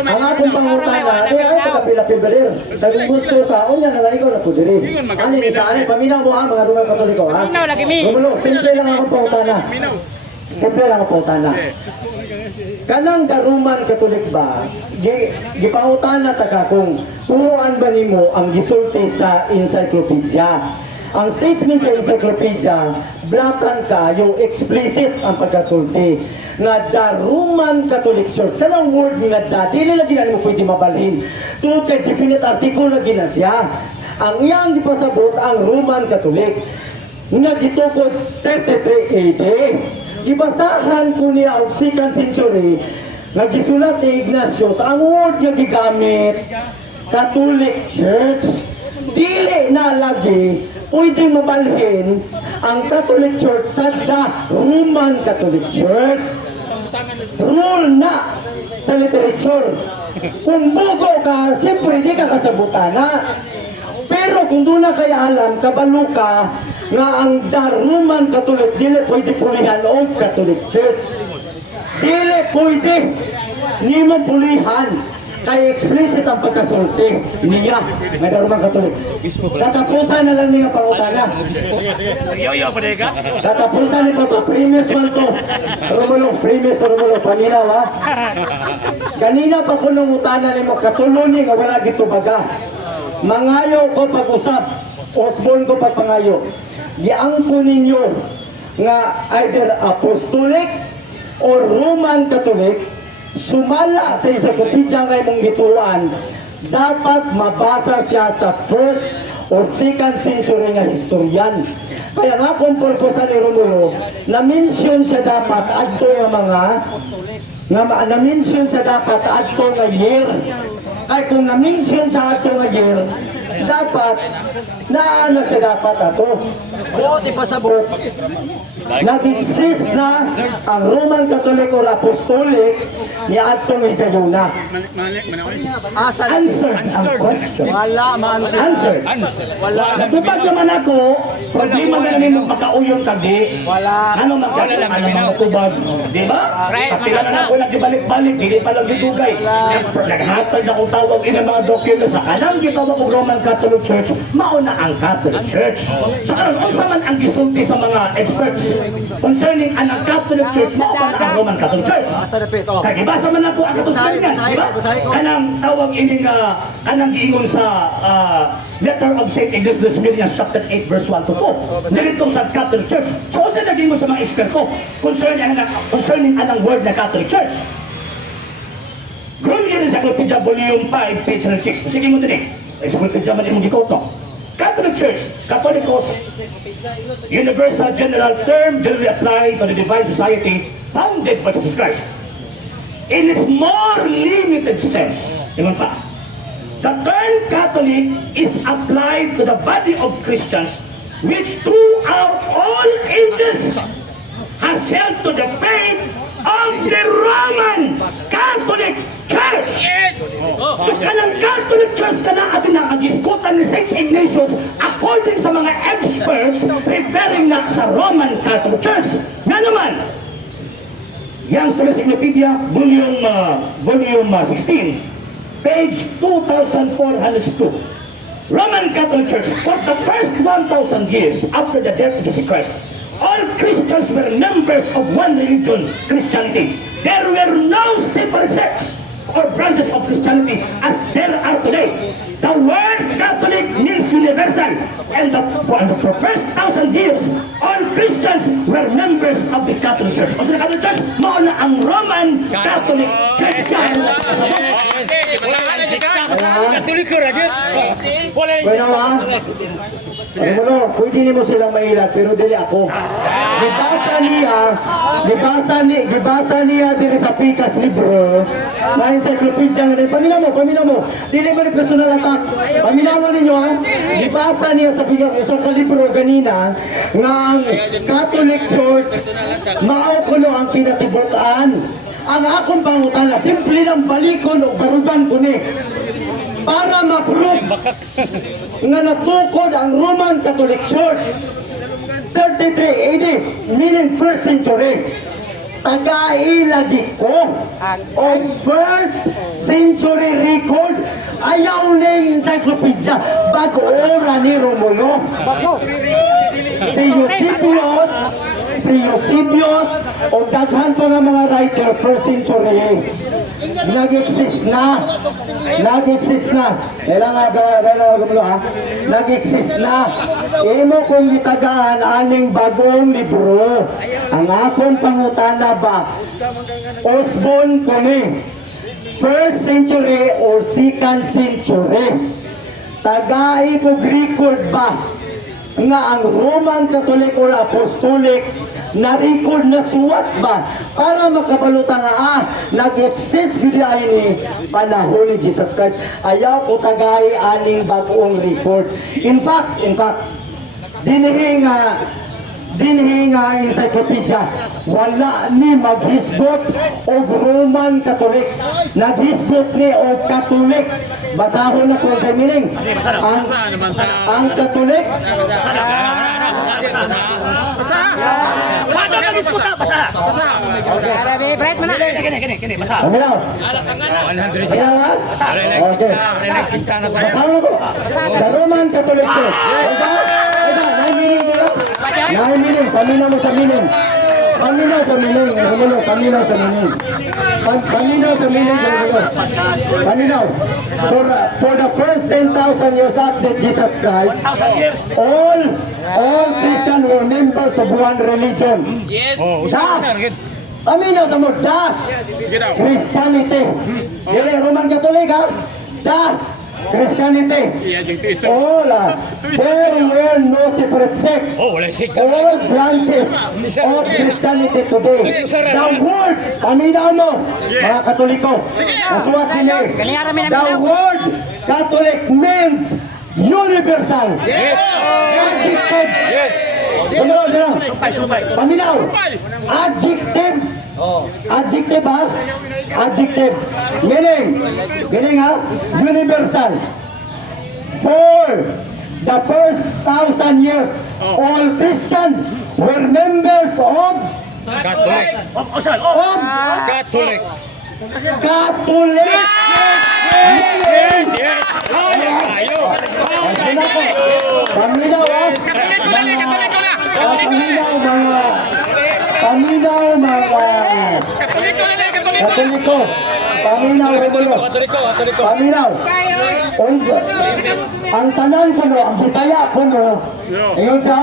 Ang akong pangutana, ay pagkapila-pibelir. Sa gusto ka, o yan, nalay ko na po diri. Ano yung isa, ano, paminaw mo ha, mga dungang katoliko ha? Paminaw lagi mi. Gumulo, simple lang akong pangutana. Simple lang akong pangutana. Kanang garuman katolik ba, gipangutana taga kung turuan ba nimo ang gisulti sa encyclopedia. Ang statement sa encyclopedia, blakan ka, yung explicit ang pagkasulti. Nga the Roman Catholic Church, kanang word nga da, dili lagi na mo pwede mabalhin. To the definite article lagi na siya. Ang iyang ipasabot ang Roman Catholic. Nga gitukod 33 AD. Gibasahan ko niya ang 2nd century, nga gisulat ni Ignatius, ang word nga gigamit, Catholic Church. Dili na lagi pwede mabalhin ang Catholic Church sa the Roman Catholic Church. Rule na sa literature. Kung bugo ka, siyempre di ka kasabutan na. Pero kung doon na kaya alam, kabalo ka nga ang the Roman Catholic dili pwede pulihan o Catholic Church. Dili pwede ni mo pulihan. Kaya explicit ang pagkasulti niya na the Roman Catholic. Katapusan na lang niya pangutana. Katapusan niya po, premise man to. Premise to Romulo, paminaw ha. Kanina pa ko nung utana ni mo, katulong nga wala dito baga. Mangayo ko pag-usap, Osborne ko pagpangayo. Giangko ninyo nga either apostolic or Roman Catholic, sumala sa encyclopedia nga imong gituan, dapat mabasa siya sa 1st or 2nd century nga historian. Kaya nga kung purpose ni Romulo, na-mention siya dapat adto nga mga na-mention siya dapat adto nga year. Kaya kung na-mention siya adto nga year, dapat naano siya dapat ato. O ipasabot, nag-exist na ang Roman Catholic or Apostolic ni atong ikayuna. Answer ang question. Wala Answer. Wala. Natupad naman ako, problema na namin magpakauyon kagi. Wala. Ano magkakaroon ang mga tubag? Di ba? Kapila na ako nagbalik-balik, hindi pa lang ditugay. Naghatag na kung tawag in mga dokumento sa kanang gitawag ng Roman Catholic Church, mauna ang Catholic Church. So ano man ang gisulti sa mga experts concerning ang Catholic Church, mauna ang Roman Catholic Church. Kaya ibasa man ako ang katusganias, di ba? Kanang tawag ining kanang giingon sa letter of St. Ignatius Milians chapter 8 verse 1 to 2. Dito sa Catholic Church. So sa naging mo sa mga eksperto concerning anang word na Catholic Church. Grunion Encyclopedia Volume 5 page 6. Sige mo din eh. Encyclopedia man imong gikoto. Catholic Church, Catholicos, universal general term generally applied to the divine society founded by Jesus Christ. In its more limited sense, naman pa, the term Catholic is applied to the body of Christians which throughout all ages has held to the faith of the Roman Catholic Church. So kanang Catholic Church ka na atin ang diskutan ni St. Ignatius according sa mga experts referring na sa Roman Catholic Church. Nga naman, Young's Encyclopedia, volume 16, page 2402. Roman Catholic Church, for the first 1,000 years after the death of Jesus Christ, all Christians were members of one religion, Christianity. There were no separate sects or branches of Christianity as there are today. The word Catholic means universal, and for the first 1,000 years, all Christians were members of the Catholic Church. O sa Catholic Church, mauna ang Roman Catholic Church siya. Katoliko ra gyud. Wala. Bueno ha? Ano, pwede nimo silang mailat, pero dili ako. Gibasa niya diri sa Pikas libro, na encyclopedia nga paminaw mo. Dili mo ni personal attack. Paminaw ninyo ha. Gibasa niya sa Pikas sa libro ganina nga ang Catholic Church mao kuno ang kinatibutan. Ang akong pangutana, simple lang balikon o baruban ko ni para ma-prove nga natukod ang Roman Catholic Church 33 AD, meaning 1st century. taga-ilagi ko o first century record ayaw na yung encyclopedia bago ora ni Romulo. Si Eusebius o daghan pa ng mga writer first century nag-exist na. Kailangan Romulo ha, nag-exist na. Imo kung gitagaan aning bagong libro. Ang akong pangutana ba, Osborne kuni, first century or second century, tagai ko record ba nga ang Roman Catholic or Apostolic na record na suwat ba para makabaluta nga nag-exist gudi ay ni panahon ni Jesus Christ. Ayaw ko tagay aning bagong record. In fact dinhi nga encyclopedia wala ni maghisgot og Roman Catholic, naghisgot ni og Catholic. Basahon na po sa meaning ang Catholic Ano daw? Okay. Basahon ko. The Roman Catholic Church. Paminaw mo sa meaning. Paminaw sa meaning. For the first 10,000 years after Jesus Christ, all Christians were members of one religion. Das! Paminaw sa mo, das! Christianity. Dili Roman Catholic ha? Das! Christianity. All there were no separate sects. All branches of Christianity today. The word, paminaw mo, mga Katoliko, nasuwat din eh. The word Catholic means universal. Adjective. Paminaw. Adjective. Adjective ha? Adjective. Meaning ha? Universal. For the first 1,000 years, all Christians were members of Catholic. Paminaw ha? Paminaw mga Katoliko. Paminaw. Ang tanan ko no, ang Bisaya ko no. Ingon siya,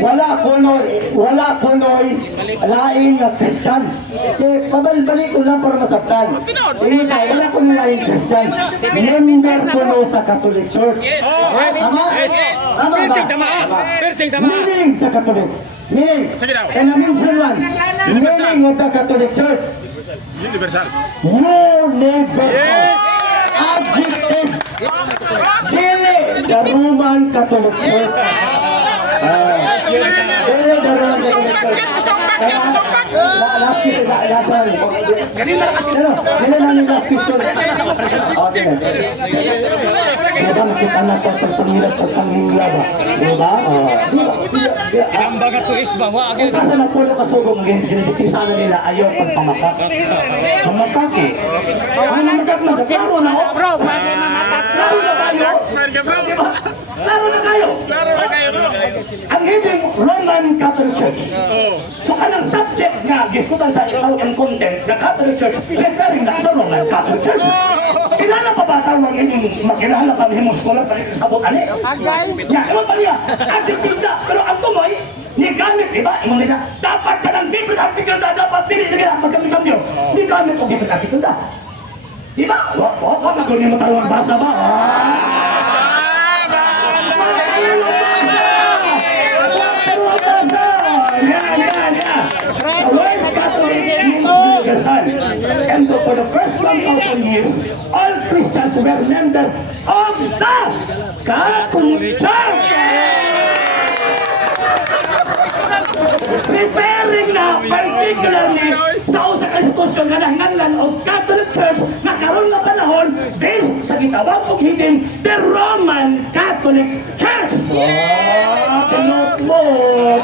wala ko no'y laing na Christian. Pabalik ko lang para masaktan. Ingon siya, wala ko no'y laing Christian. Member ko no sa Catholic Church. Tama ba? Meaning sa Catholic. Meaning, and I mention one, meaning of the Catholic Church. Universal. Adjective. Dili the Roman Catholic Church. Dili the Roman Catholic Church. Kita na po pagpangilap sa sanghingla ba? Diba? Inambaga to isba, wag Kung saan na po yung kasugong isa na nila ayaw pagpamakak. Pamakak eh. Ang namakat na, klaro na o. Klaro na kayo. Klaro na kayo. Ang hibing Roman Catholic Church. So anong subject nga diskutan sa itaw and content na Catholic Church referring na sa Roman Catholic Church. Kilala pa ba tayo magkilala pa himos ko lang balik sa sabot ani? Ya, ewan pa niya. Adjective na. Pero ang tumoy, ni gamit, di ba? Ingon nila, dapat ka ng different article na dapat pili nila magkami-kami. Ni gamit o different article na. Di ba? Wag ako niyo matarungan basa ba? And for the first 1,000 years, all Christians were members of the Catholic Church. Preparing na particularly sa usa ka sitwasyon nga nahinganlan og Catholic Church na karon nga panahon based sa gitawag og hiding the Roman Catholic Church. Wow!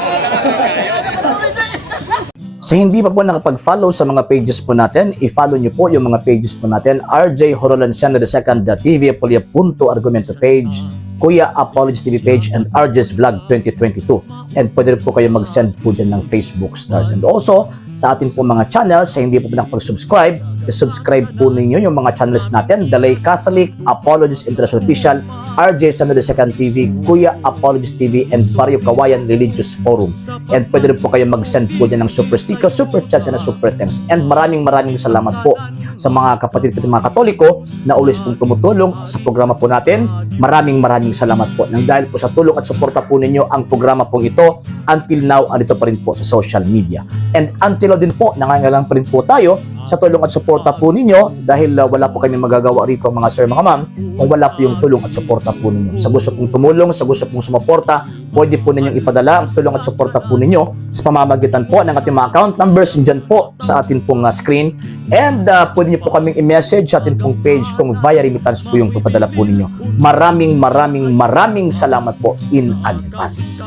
Sa hindi pa po nakapag-follow sa mga pages po natin, i-follow nyo po yung mga pages po natin, RJ Horolanciano II, TV Apolia Punto Argumento page, Kuya Apologies TV page, and RJ's Vlog 2022. And pwede rin po kayo mag-send po dyan ng Facebook stars. And also, sa ating po mga channels, sa hindi po nakapag-subscribe, i-subscribe po ninyo yung mga channels natin, The Lay Catholic, Apologies International Official, RJ Sano II TV, Kuya Apologies TV, and Barrio Kawayan Religious Forum. And pwede rin po kayo mag-send po dyan ng super sticker, super chats, and super thanks. And maraming salamat po sa mga kapatid at mga Katoliko na always pong tumutulong sa programa po natin. Maraming salamat po. Nang dahil po sa tulong at suporta po ninyo, ang programa pong ito, until now, andito pa rin po sa social media. And until now din po, nangangailangan pa rin po tayo sa tulong at suporta po ninyo dahil wala po kami magagawa rito mga sir, mga ma'am, kung wala po yung tulong at suporta po ninyo. Sa gusto pong tumulong, sa gusto pong sumuporta, pwede po ninyong ipadala ang tulong at suporta po ninyo sa pamamagitan po ng ating mga account numbers dyan po sa ating pong screen. And pwede nyo po kaming i-message sa ating pong page kung via remittance po yung papadala po ninyo. Maraming salamat po in advance.